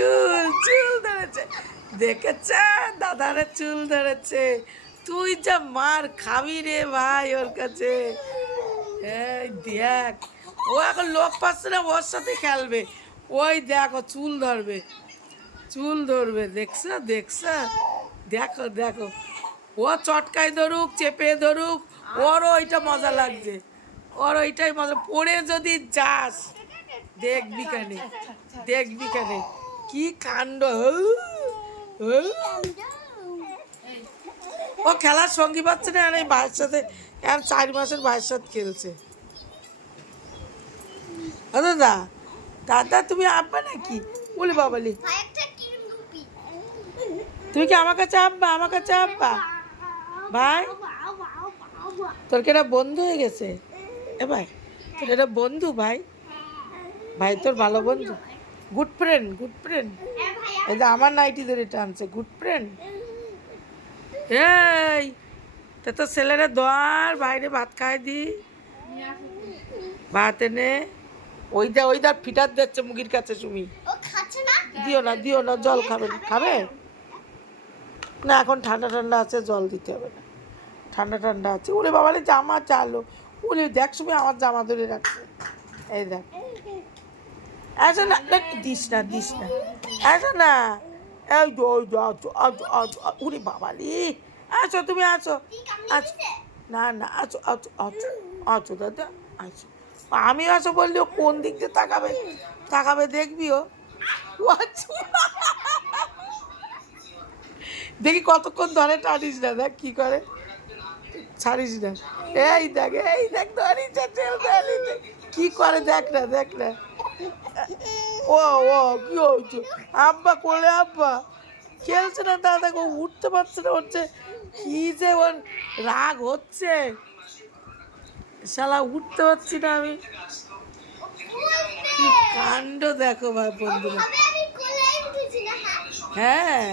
চুল চুল ধরেছে, দেখেছে দাদারে চুল ধরেছে। তুই যা মার খাবি রে ভাই ওর কাছে। এই দেখ, ও এখন লোক পাচ্ছে না, ওর সাথে খেলবে। ওই দেখো চুল ধরবে, চুল ধরবে, দেখছো দেখছো, দেখো দেখো। ও চটকায় ধরুক, চেপে ধরুক, ওরও ওইটা মজা লাগছে, ওর ওইটাই মজা। পড়ে যদি যাস দেখবি কেন, দেখবি কেন কি কাণ্ড। ও খেলার সঙ্গী পাচ্ছে না, আর এই ভাইয়ের সাথে, আর 4 মাসের ভাইয়ের সাথে খেলছে। দাদা, দাদা তুমি আব্বা নাকি? বলি বাবালি, তুমি কি আমার কাছে আব্বা, আমার কাছে আব্বা? ভাই তোর কি এটা বন্ধু হয়ে গেছে? এ ভাই তোর এটা বন্ধু? ভাই ভাই তোর ভালো বন্ধু, গুড ফ্রেন্ড, গুড ফ্রেন্ড। এই যে আমার নাইটি ধরে টানছে, গুড ফ্রেন্ড। এই তা তো ছেলেরা দোয়ার বাইরে ভাত খাই দি, ভাত এনে ওই দা ফিটার দিচ্ছে মুগির কাছে। তুমি দিও না, দিও না, জল খাবে না, খাবে না? এখন ঠান্ডা ঠান্ডা আছে, জল দিতে হবে না, ঠান্ডা ঠান্ডা আছে। ওরে বাবালে জামা চালো, ওরে দেখ তুমি আমার জামা ধরে রাখছে। এই দেখ, আসো না, দিস না, দিস না, আসো না। এই ওরে বাবালি, আসো তুমি, আসো, আসো। না না, আছো আছো আছো, আছো দাদা, আছো। আমি আসো বললেও কোন দিক দিয়ে তাকাবে, তাকাবে দেখবি ও। আচ্ছা, দেখি কতক্ষণ ধরে টানিস না, দেখ কি করে, ছাড়িস না। এই দেখ ধরিছে, কি করে দেখ না, দেখ না। ও ও কি হয়েছে? আব্বা কোলে, আব্বা খেলছে না দাদা, ও উঠতে পারছে না, হচ্ছে কি যে ওর রাগ হচ্ছে, শালা উঠতে পারছি না আমি। কি কাণ্ড দেখো ভাই বন্ধুরা। হ্যাঁ